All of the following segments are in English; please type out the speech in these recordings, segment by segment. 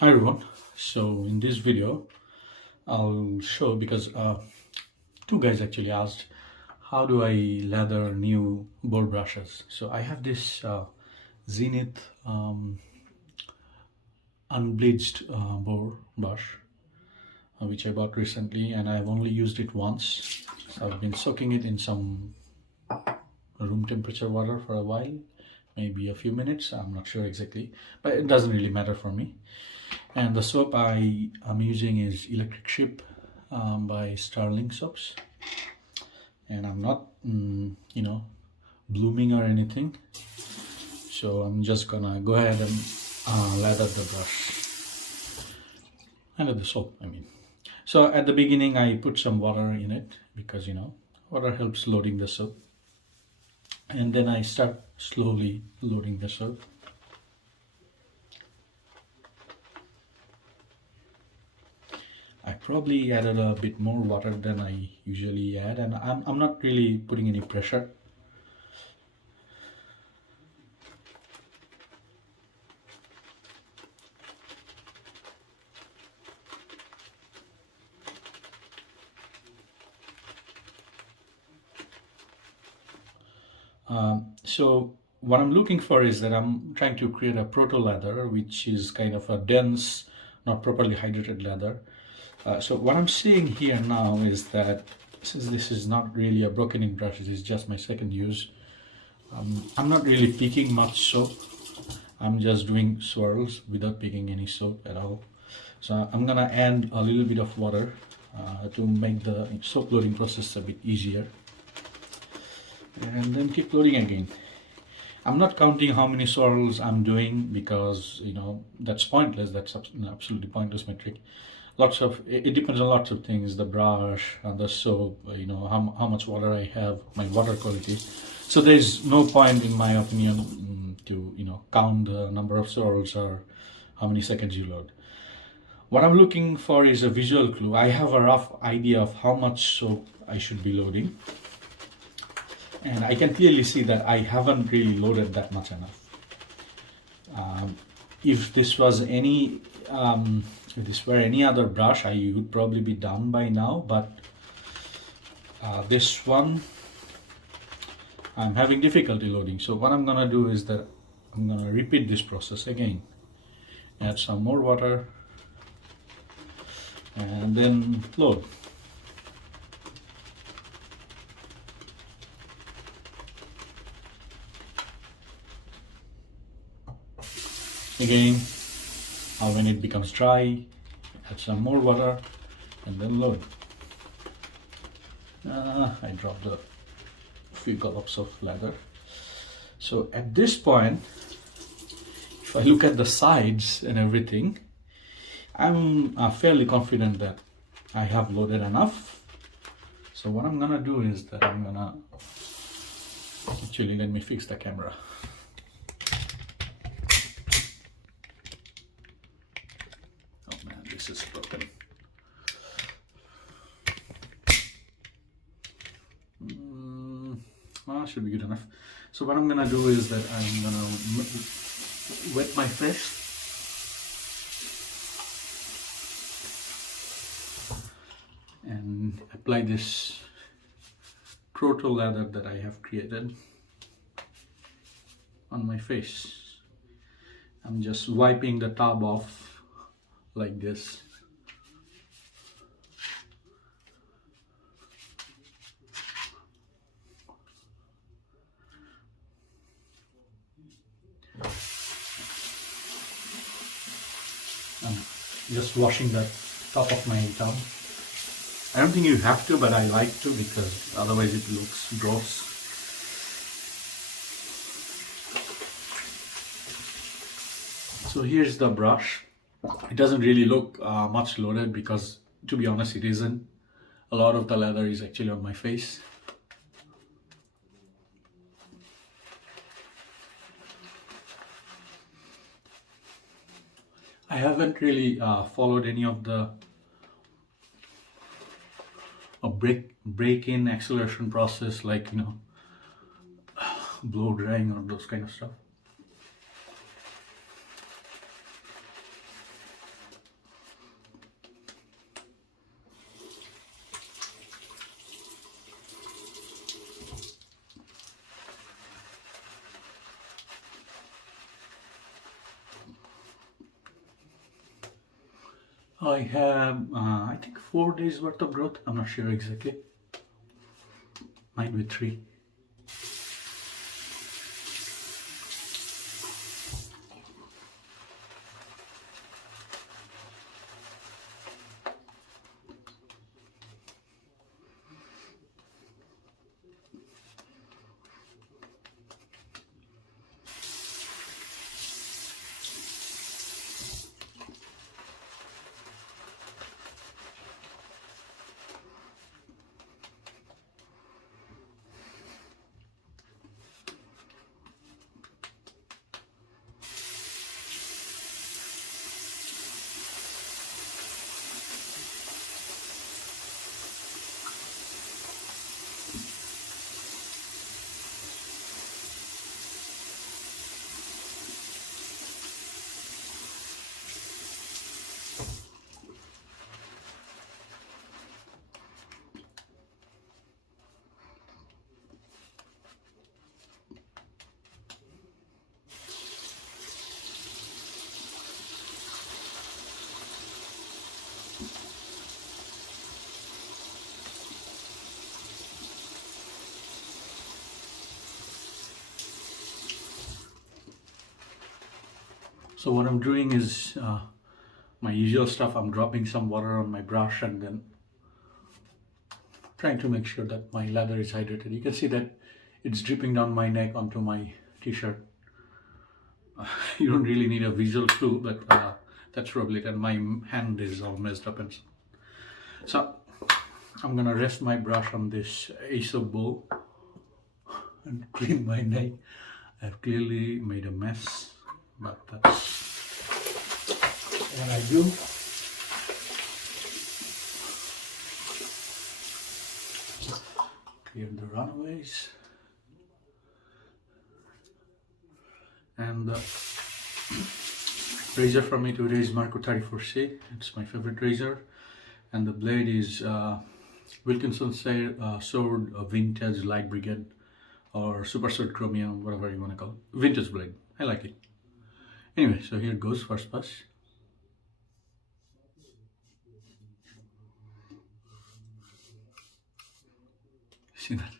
Hi everyone. So in this video I'll show, because two guys actually asked how do I lather new board brushes. So I have this Zenith unbleached board brush which I bought recently, and I've only used it once. So I've been soaking it in some room temperature water for a while, maybe a few minutes, I'm not sure exactly, but it doesn't really matter for me. And the soap I am using is Electric Sheep by Stirling soaps. And I'm not, blooming or anything. So I'm just gonna go ahead and lather the brush. Lather the soap, I mean. So at the beginning I put some water in it because, water helps loading the soap. And then I start slowly loading the soap. I probably added a bit more water than I usually add, and I'm not really putting any pressure. So what I'm looking for is that I'm trying to create a proto lather, which is kind of a dense, not properly hydrated lather. So what I'm seeing here now is that since this is not really a broken in brush, it is just my second use, I'm not really picking much soap. I'm just doing swirls without picking any soap at all. So I'm gonna add a little bit of water to make the soap loading process a bit easier, and then keep loading again. I'm not counting how many swirls I'm doing because that's pointless. That's an absolutely pointless metric. It depends on lots of things: the brush, the soap, how much water I have, my water quality. So there's no point, in my opinion, to count the number of swirls or how many seconds you load. What I'm looking for is a visual clue. I have a rough idea of how much soap I should be loading, and I can clearly see that I haven't really loaded that much enough. If this was if this were any other brush, I would probably be done by now, but this one I'm having difficulty loading. So what I'm gonna do is that I'm gonna repeat this process again. Add some more water and then load. Again, when it becomes dry, add some more water and then load. I dropped a few collops of lather. So at this point, if I look at the sides and everything, I'm fairly confident that I have loaded enough. So what I'm gonna do is that I'm gonna actually, let me fix the camera. Oh man, this is broken. Should be good enough. So what I'm gonna do is that I'm gonna wet my face and apply this proto lather that I have created on my face. I'm just wiping the tub off like this. I'm just washing the top of my tub. I don't think you have to, but I like to because otherwise it looks gross. So here's the brush. It doesn't really look much loaded because, to be honest, it isn't. A lot of the lather is actually on my face. I haven't really followed any of the break-in acceleration process, like blow drying or those kind of stuff. I have, I think 4 days worth of growth. I'm not sure exactly. Might be 3. So what I'm doing is my usual stuff. I'm dropping some water on my brush and then trying to make sure that my leather is hydrated. You can see that it's dripping down my neck onto my t-shirt. You don't really need a visual clue, but that's probably it. And my hand is all messed up. And so I'm gonna rest my brush on this ace of bowl and clean my neck. I've clearly made a mess, but that's what I do. Clear the runaways. And the razor from me today is Merkur 34C. It's my favorite razor. And the blade is Wilkinson sword vintage light brigade or super sword chromium, whatever you want to call it. Vintage blade. I like it. Anyway, so here it goes, first pass. See that?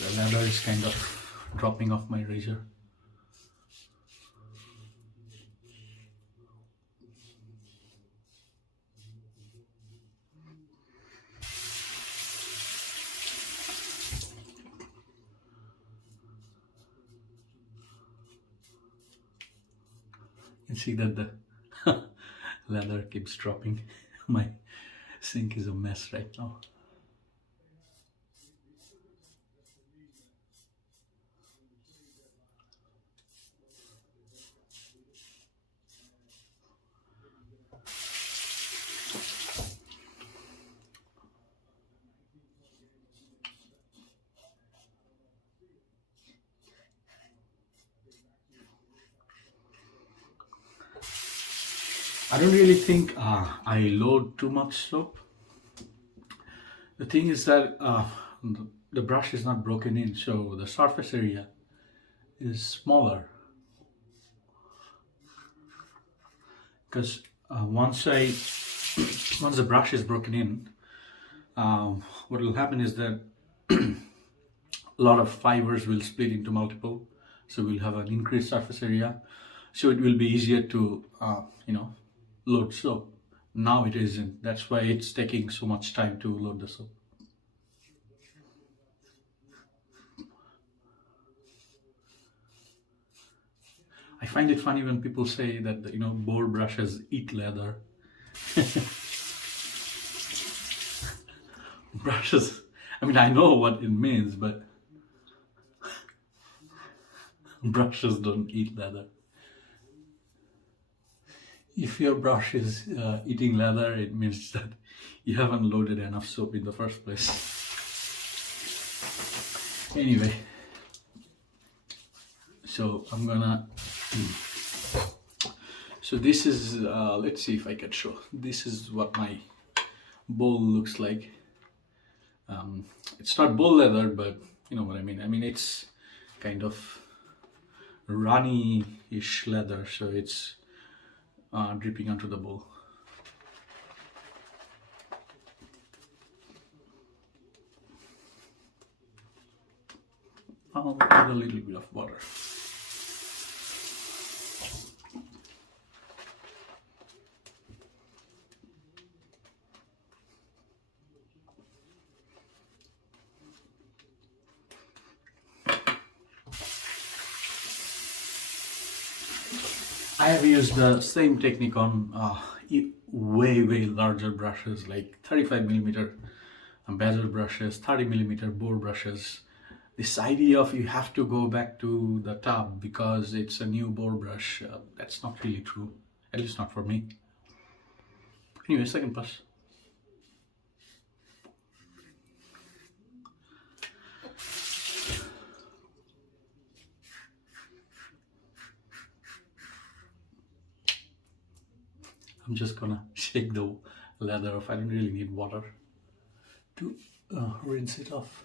The leather is kind of dropping off my razor. You can see that the leather keeps dropping. My sink is a mess right now. I don't really think I load too much soap. The thing is that the brush is not broken in, so the surface area is smaller. Because once the brush is broken in, what will happen is that a lot of fibers will split into multiple, so we'll have an increased surface area. So it will be easier to load soap. Now it isn't. That's why it's taking so much time to load the soap. I find it funny when people say that Boar brushes eat leather. Brushes. I mean, I know what it means, but brushes don't eat leather. If your brush is eating leather, it means that you haven't loaded enough soap in the first place. Anyway, so I'm gonna. So this is. Let's see if I can show. This is what my bowl looks like. It's not bull leather, but you know what I mean. I mean, it's kind of runny-ish leather, so it's dripping onto the bowl. add a little bit of water. I have used the same technique on way larger brushes, like 35mm bezel brushes, 30mm Boar brushes. This idea of you have to go back to the tub because it's a new Boar brush, that's not really true, at least not for me. Anyway, second pass. I'm just gonna shake the leather off. I don't really need water to rinse it off.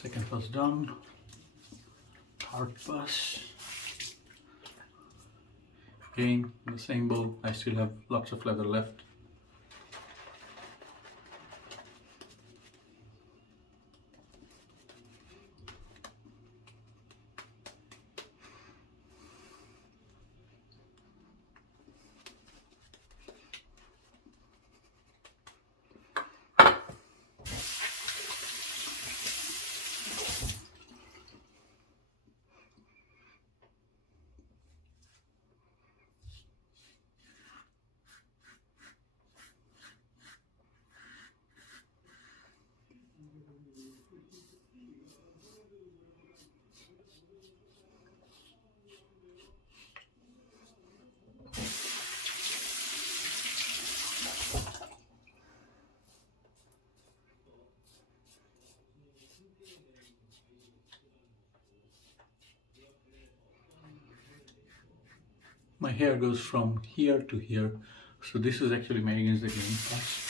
Second pass done. Third pass. Again, the same bowl. I still have lots of leather left. My hair goes from here to here, so this is actually my against the grain pass.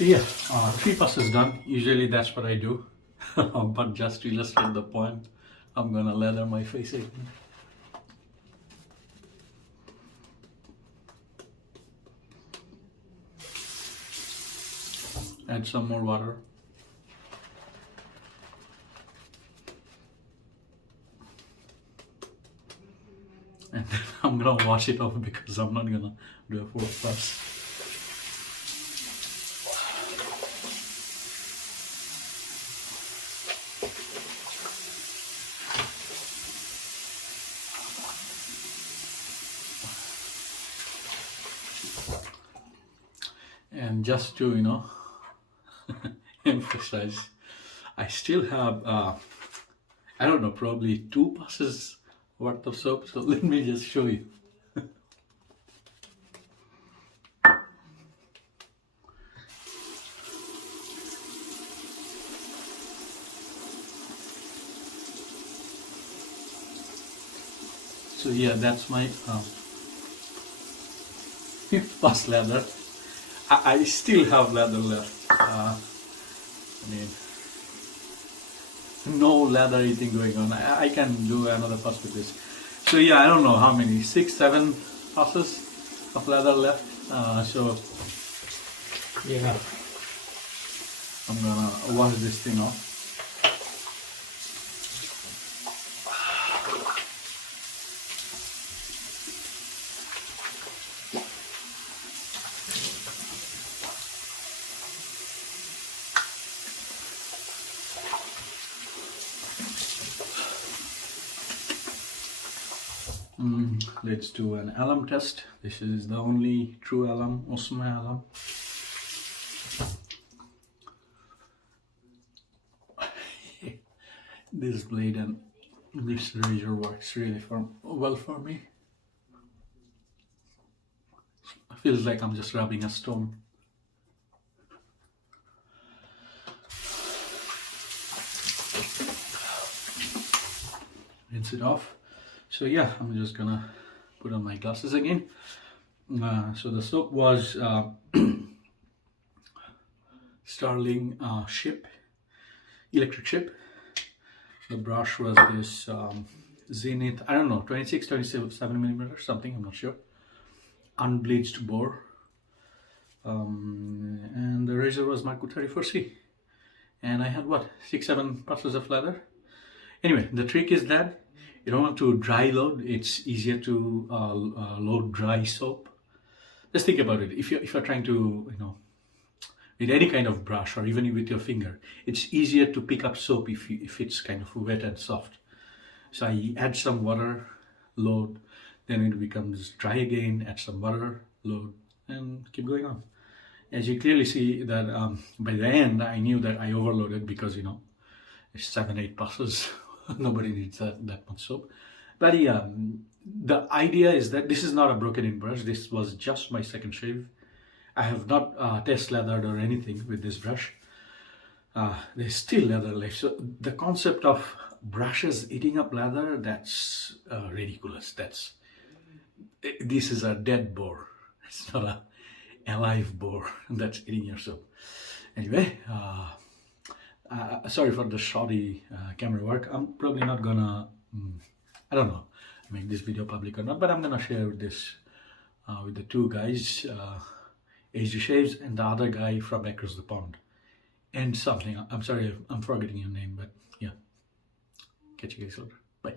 So yeah, 3 passes done. Usually that's what I do, but just to illustrate the point, I'm gonna lather my face again. Add some more water. And then I'm gonna wash it off because I'm not gonna do a 4th pass. And just to, emphasize, I still have I don't know, probably 2 passes worth of soap. So let me just show you. So yeah, that's my 5th pass lather. I still have lather left. I mean, no lather eating going on. I can do another pass with this. So yeah, I don't know how many, 6, 7 passes of lather left. So yeah, I'm gonna wash this thing off. Let's do an alum test. This is the only true alum, Osma alum. This blade and this razor works really well for me. It feels like I'm just rubbing a stone. Rinse it off. So yeah, I'm just gonna put on my glasses again. So the soap was Stirling Electric Sheep. The brush was this Zenith, I don't know, 26, 27 millimeters, something, I'm not sure. Unbleached Boar. And the razor was Merkur 34C. And I had what, 6, 7 passes of lather. Anyway, the trick is that you don't want to dry load. It's easier to load dry soap. Just think about it. If you're trying to, with any kind of brush or even with your finger, it's easier to pick up soap if it's kind of wet and soft. So I add some water, load, then it becomes dry again, add some water, load, and keep going on. As you clearly see that by the end, I knew that I overloaded because, it's 7, 8 passes. Nobody needs that much soap. But yeah, the idea is that this is not a broken in brush. This was just my second shave. I have not test lathered or anything with this brush. There's still lather left. So the concept of brushes eating up lather, that's ridiculous. This is a dead boar. It's not a alive boar that's eating your soap. Anyway, sorry for the shoddy camera work. I'm probably not gonna, I don't know, make this video public or not, but I'm gonna share this with the 2 guys, HD Shaves and the other guy from across the pond. And something, I'm sorry, I'm forgetting your name, but yeah. Catch you guys later. Bye.